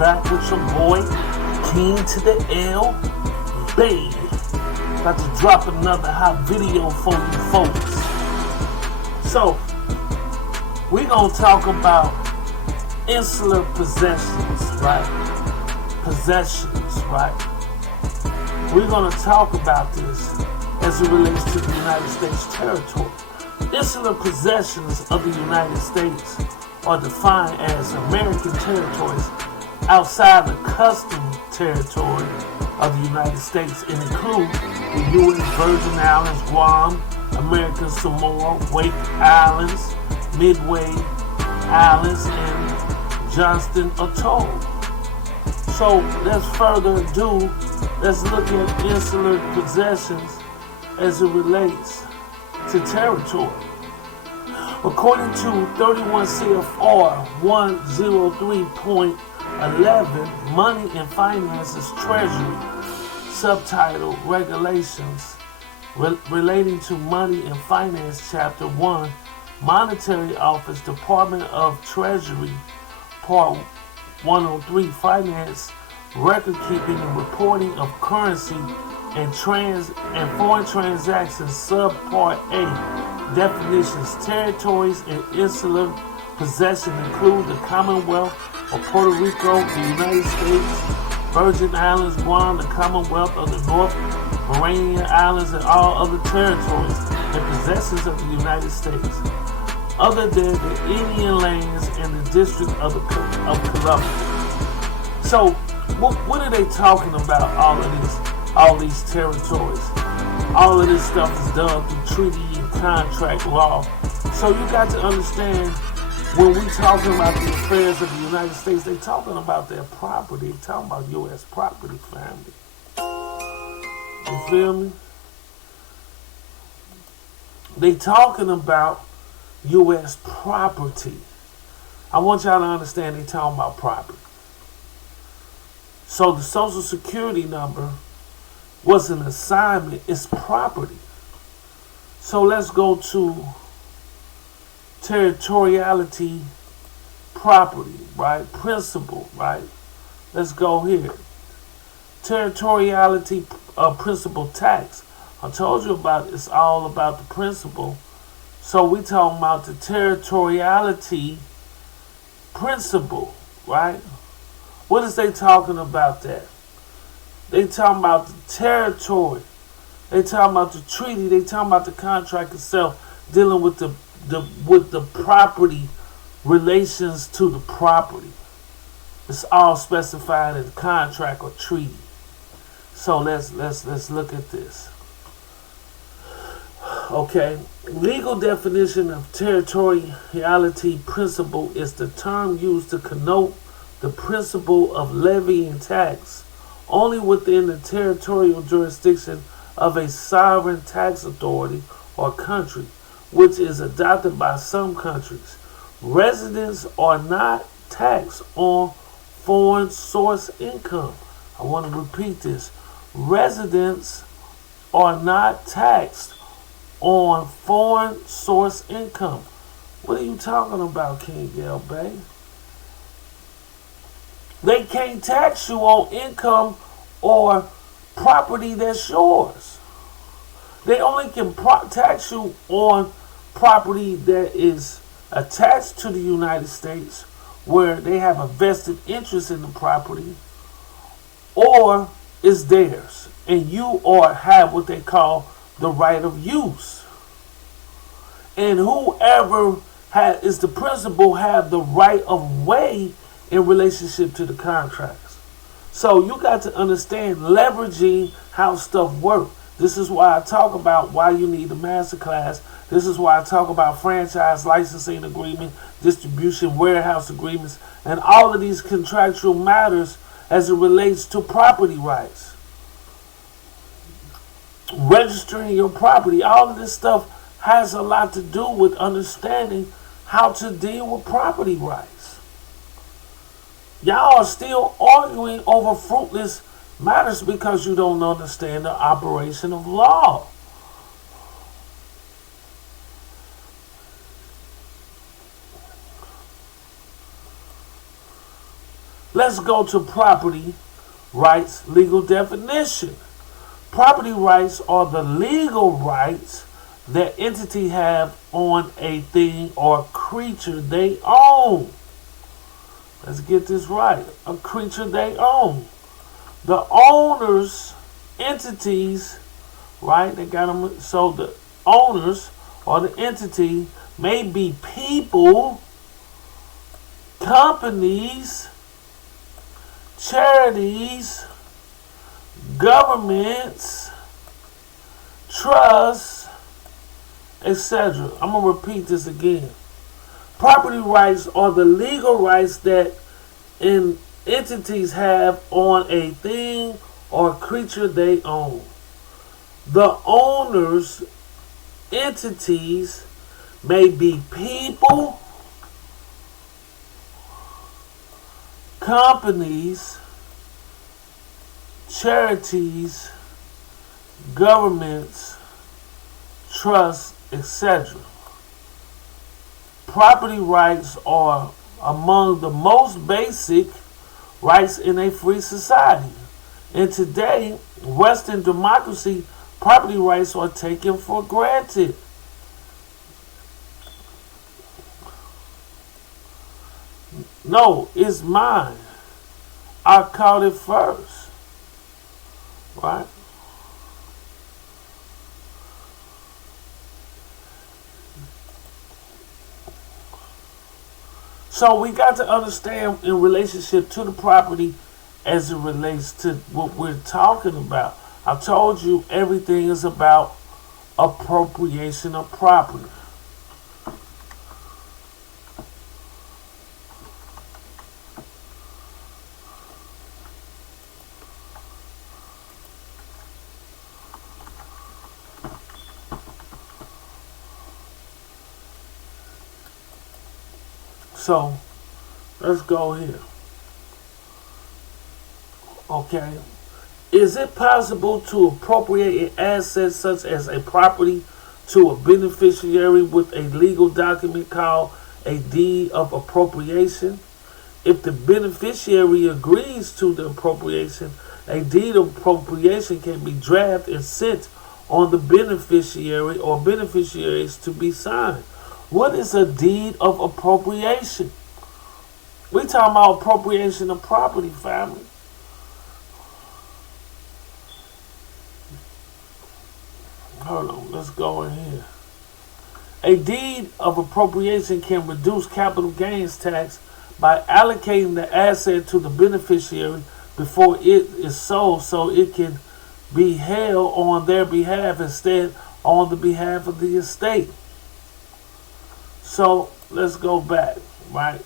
back with your boy, King to the L Bey. About to drop another hot video for you folks. So, we're going to talk about insular possessions, right? Possessions, right? We're going to talk about this as it relates to the United States territory. Insular possessions of the United States are defined as American territories outside the custom territory of the United States and include the U.S. Virgin Islands, Guam, American Samoa, Wake Islands, Midway Islands, and Johnston Atoll. So let's further ado, let's look at insular possessions as it relates to territory. According to 31 CFR 103.11, Money and Finances Treasury, subtitled Regulations relating to Money and Finance, Chapter 1, Monetary Office, Department of Treasury, Part 103, Finance, Record Keeping and Reporting of Currency and Foreign Transactions, Subpart A. Definitions: territories and insular possession include the Commonwealth of Puerto Rico, the United States, Virgin Islands, Guam, the Commonwealth of the North Mariana Islands, and all other territories and possessions of the United States, other than the Indian lands and the District of Columbia. So, what are they talking about? All these territories. All of this stuff is done through treaty and contract law. So you got to understand, when we talking about the affairs of the United States, they talking about their property. They talking about U.S. property, family. You feel me? They talking about U.S. property. I want y'all to understand they talking about property. So the Social Security number was an assignment, it's property. So let's go to territoriality property, right? Principle, right? Let's go here. Territoriality principle tax. I told you about it. It's all about the principle. So we talking about the territoriality principle, right? What is they talking about that? They talking about the territory. They talking about the treaty. They talking about the contract itself, dealing with the property, relations to the property. It's all specified in the contract or treaty. So let's look at this. Okay, legal definition of territoriality principle is the term used to connote the principle of levying tax only within the territorial jurisdiction of a sovereign tax authority or country, which is adopted by some countries. Residents are not taxed on foreign source income. I want to repeat this. Residents are not taxed on foreign source income. What are you talking about, Keng El Bey? They can't tax you on income or property that's yours. They only can tax you on property that is attached to the United States, where they have a vested interest in the property, or is theirs, and you have what they call the right of use. And whoever is the principal have the right of way in relationship to the contracts. So you got to understand leveraging how stuff works. This is why I talk about why you need a masterclass. This is why I talk about franchise licensing agreement, distribution, warehouse agreements, and all of these contractual matters as it relates to property rights. Registering your property, all of this stuff has a lot to do with understanding how to deal with property rights. Y'all are still arguing over fruitless matters because you don't understand the operation of law. Let's go to property rights legal definition. Property rights are the legal rights that entity have on a thing or creature they own. Let's get this right. A creature they own. The owners, entities, right? They got them. So the owners or the entity may be people, companies, charities, governments, trusts, etc. I'm going to repeat this again. Property rights are the legal rights that entities have on a thing or creature they own. The owners, entities, may be people, companies, charities, governments, trusts, etc. Property rights are among the most basic rights in a free society. In today, Western democracy, property rights are taken for granted. No, it's mine. I caught it first. Right? So we got to understand in relationship to the property as it relates to what we're talking about. I told you everything is about appropriation of property. So, let's go here. Okay. Is it possible to appropriate an asset such as a property to a beneficiary with a legal document called a deed of appropriation? If the beneficiary agrees to the appropriation, a deed of appropriation can be drafted and sent on the beneficiary or beneficiaries to be signed. What is a deed of appropriation? We talking about appropriation of property, family. Hold on, let's go in here. A deed of appropriation can reduce capital gains tax by allocating the asset to the beneficiary before it is sold so it can be held on their behalf instead on the behalf of the estate. So let's go back, right?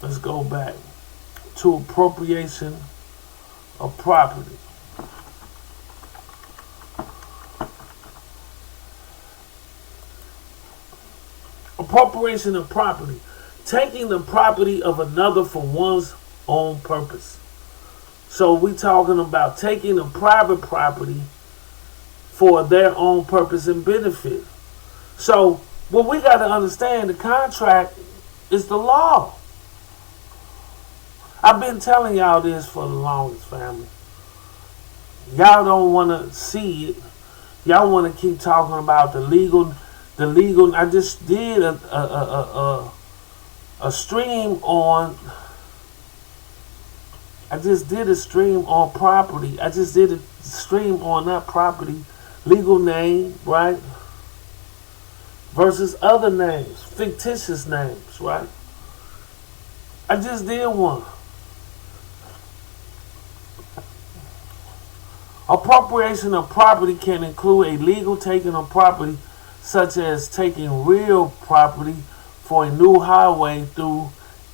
Let's go back to appropriation of property. Appropriation of property. Taking the property of another for one's own purpose. So we talking about taking a private property for their own purpose and benefit. So what we got to understand, the contract is the law. I've been telling y'all this for the longest, family. Y'all don't want to see it. Y'all want to keep talking about the legal. I just did a stream on. I just did a stream on property. I just did a stream on that property. Legal name, right? Versus other names, fictitious names, right? I just did one. Appropriation of property can include a legal taking of property, such as taking real property for a new highway through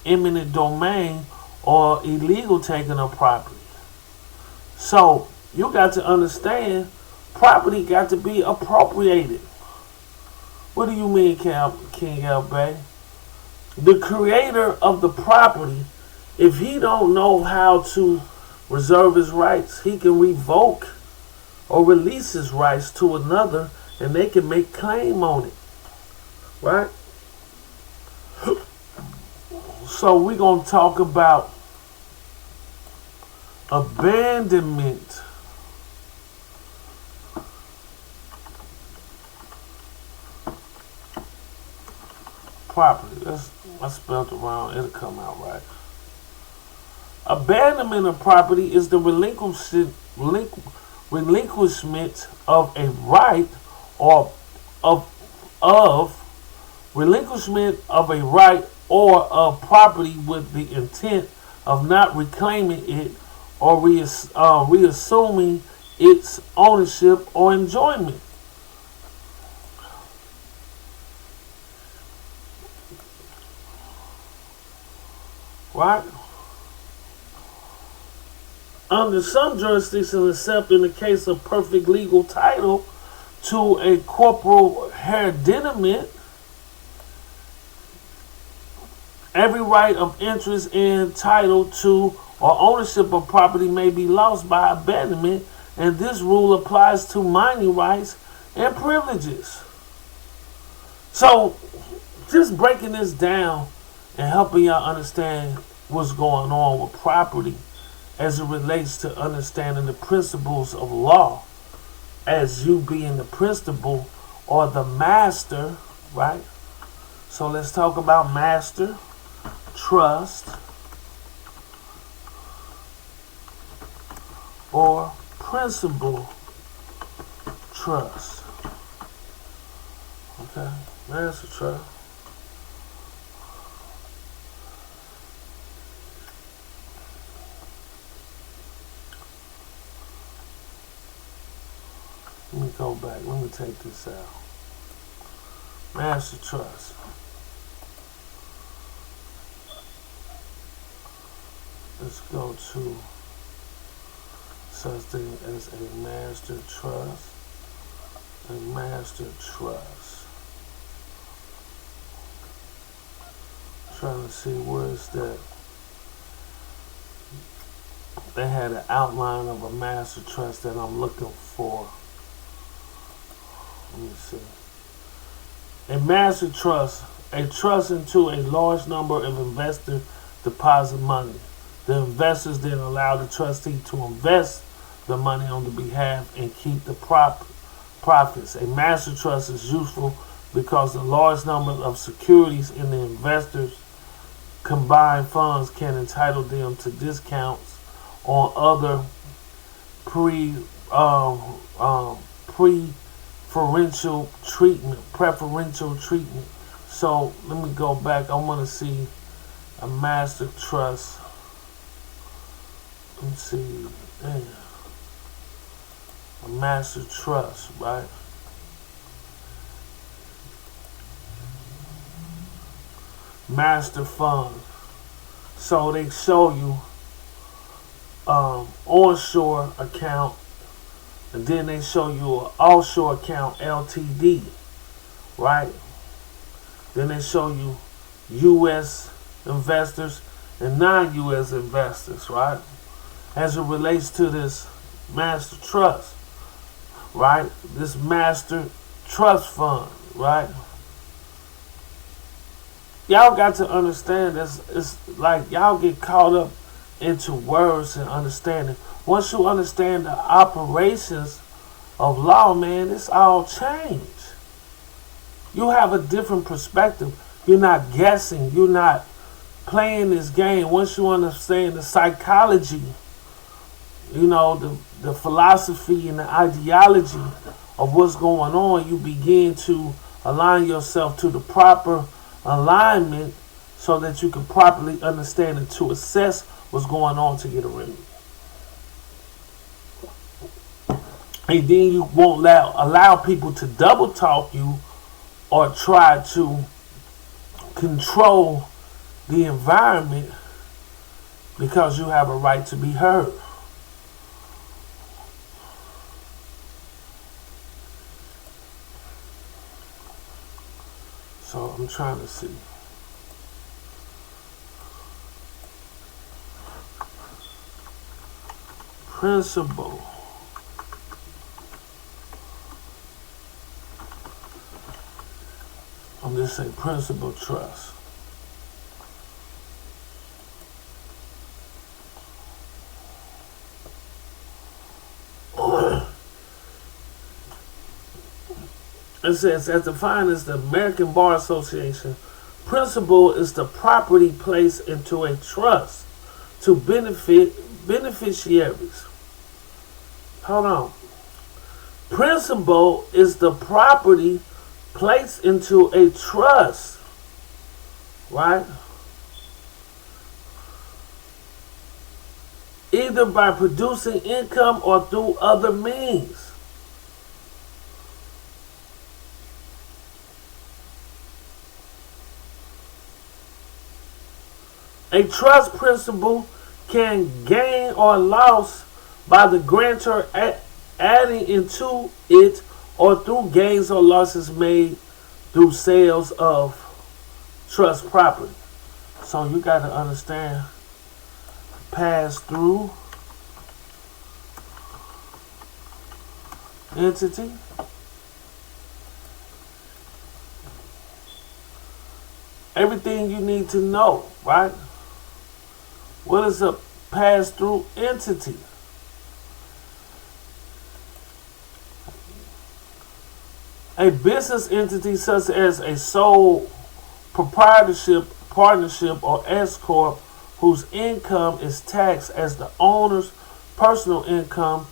eminent domain, or illegal taking of property. So you got to understand, property got to be appropriated. What do you mean, Keng El Bey? The creator of the property, if he don't know how to reserve his rights, he can revoke or release his rights to another, and they can make claim on it. Right? So we're going to talk about abandonment property. I spelled it wrong. It'll come out right. Abandonment of property is the relinquishment of a right or of relinquishment of a right or of property with the intent of not reclaiming it or reassuming its ownership or enjoyment. Right? Under some jurisdictions, except in the case of perfect legal title to a corporal hereditament, every right of interest in title to or ownership of property may be lost by abandonment, and this rule applies to mining rights and privileges. So, just breaking this down and helping y'all understand what's going on with property as it relates to understanding the principles of law, as you being the principal or the master, right? So let's talk about master, trust, or principal trust. Okay, master trust. Let me go back. Let me take this out. Master trust. Let's go to such thing as a master trust. A master trust. Trying to see where is that. They had an outline of a master trust that I'm looking for. Let me see. A master trust, a trust into a large number of investors deposit money. The investors then allow the trustee to invest the money on the behalf and keep the profits. A master trust is useful because the large number of securities in the investors' combined funds can entitle them to discounts on other preferential treatment. So let me go back. I want to see a master trust. Let me see. Damn. A master trust, right? Master fund. So they show you onshore account, and then they show you an offshore account, LTD, right? Then they show you U.S. investors and non-U.S. investors, right? As it relates to this master trust, right? This master trust fund, right? Y'all got to understand this. It's like y'all get caught up into words and understanding. Once you understand the operations of law, man, it's all changed. You have a different perspective. You're not guessing. You're not playing this game. Once you understand the psychology, you know, the philosophy and the ideology of what's going on, you begin to align yourself to the proper alignment so that you can properly understand and to assess what's going on to get a remedy. And then you won't allow people to double talk you or try to control the environment because you have a right to be heard. So I'm trying to see. Principle. I'm just saying principle trust. It says, as defined as the American Bar Association, principal is the property placed into a trust to benefit beneficiaries. Hold on. Principal is the property placed into a trust, right? Either by producing income or through other means. A trust principal can gain or loss by the grantor adding into it or through gains or losses made through sales of trust property. So you got to understand pass-through entity. Everything you need to know, right? What is a pass-through entity? A business entity such as a sole proprietorship, partnership, or S-corp whose income is taxed as the owner's personal income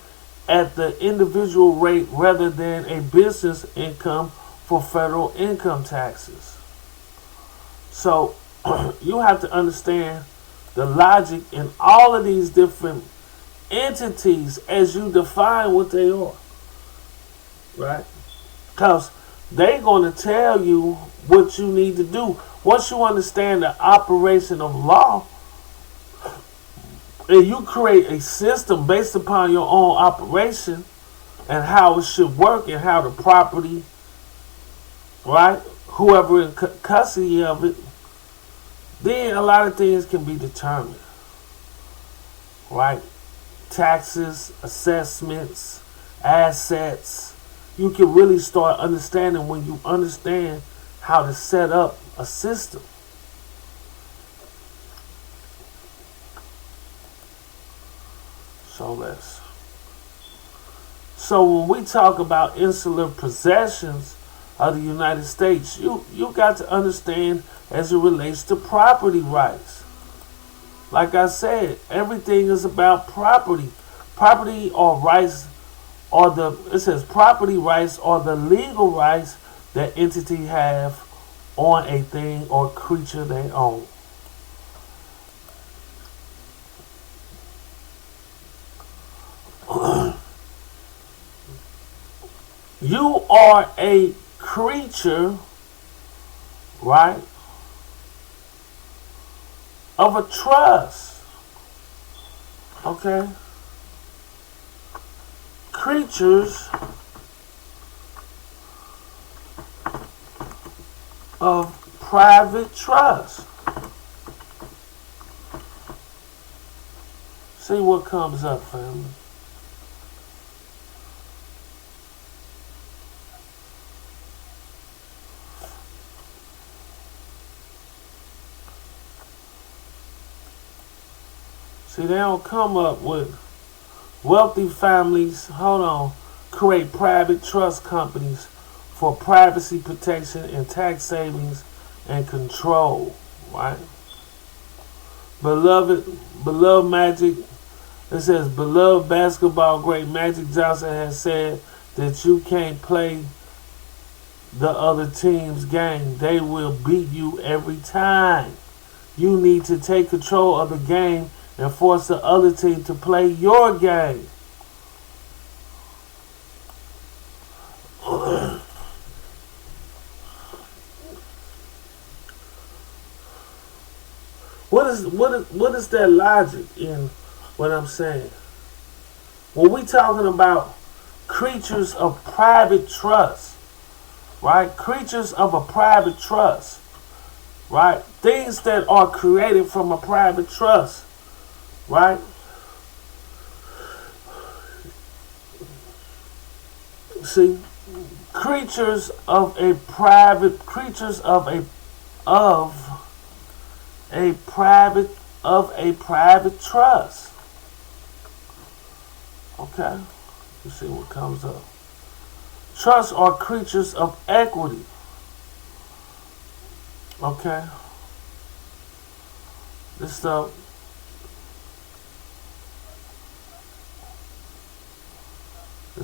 at the individual rate rather than a business income for federal income taxes. So you have to understand the logic in all of these different entities as you define what they are, right? Because they're going to tell you what you need to do. Once you understand the operation of law, and you create a system based upon your own operation and how it should work and how the property, right, whoever in custody of it, then a lot of things can be determined, right? Taxes, assessments, assets. You can really start understanding when you understand how to set up a system. So when we talk about insular possessions of the United States, you got to understand as it relates to property rights. Like I said, everything is about property. Property or rights it says property rights are the legal rights that entity have on a thing or creature they own. You are a creature, right, of a trust. Okay? Creatures of private trust. See what comes up, family. See, they don't come up with wealthy families, create private trust companies for privacy protection and tax savings and control, right? Beloved Magic, it says, beloved basketball great Magic Johnson has said that you can't play the other team's game. They will beat you every time. You need to take control of the game and force the other team to play your game. What is that logic in what I'm saying? When we talking about creatures of private trust, right? Creatures of a private trust, right? Things that are created from a private trust, right? See, creatures of a private trust. Okay, you see what comes up. Trusts are creatures of equity. Okay? This stuff.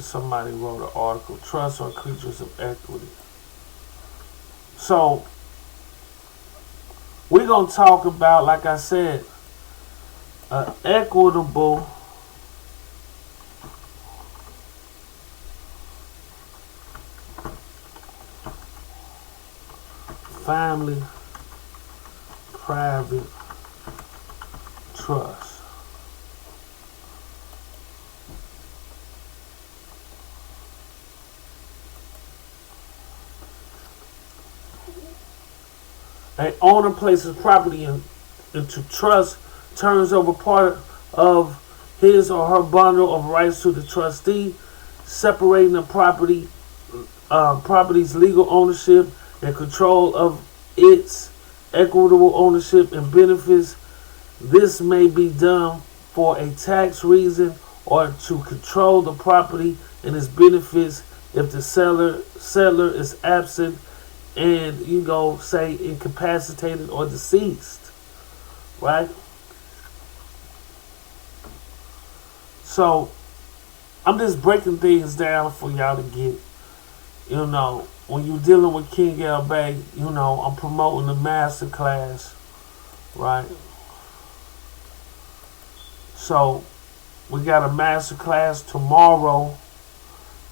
Somebody wrote an article. Trusts are creatures of equity. So, we're going to talk about, like I said, an equitable family private trust. An owner places property into trust, turns over part of his or her bundle of rights to the trustee, separating the property's legal ownership and control of its equitable ownership and benefits. This may be done for a tax reason or to control the property and its benefits if the settler is absent and say incapacitated or deceased, right? So I'm just breaking things down for y'all to get, when you're dealing with Keng El Bey, I'm promoting the master class, right? So we got a master class tomorrow,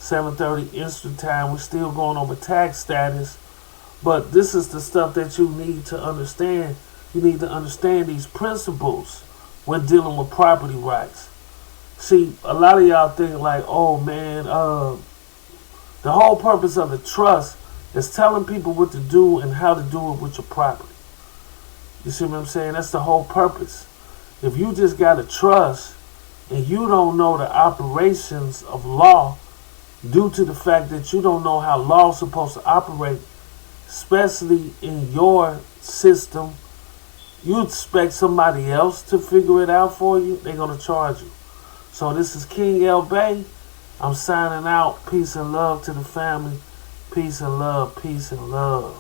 7:30 Eastern Time. We're still going over tax status. But this is the stuff that you need to understand. You need to understand these principles when dealing with property rights. See, a lot of y'all think like, oh man, the whole purpose of the trust is telling people what to do and how to do it with your property. You see what I'm saying? That's the whole purpose. If you just got a trust and you don't know the operations of law due to the fact that you don't know how law is supposed to operate, especially in your system, you expect somebody else to figure it out for you, they're going to charge you. So this is Keng El Bey. I'm signing out. Peace and love to the family. Peace and love. Peace and love.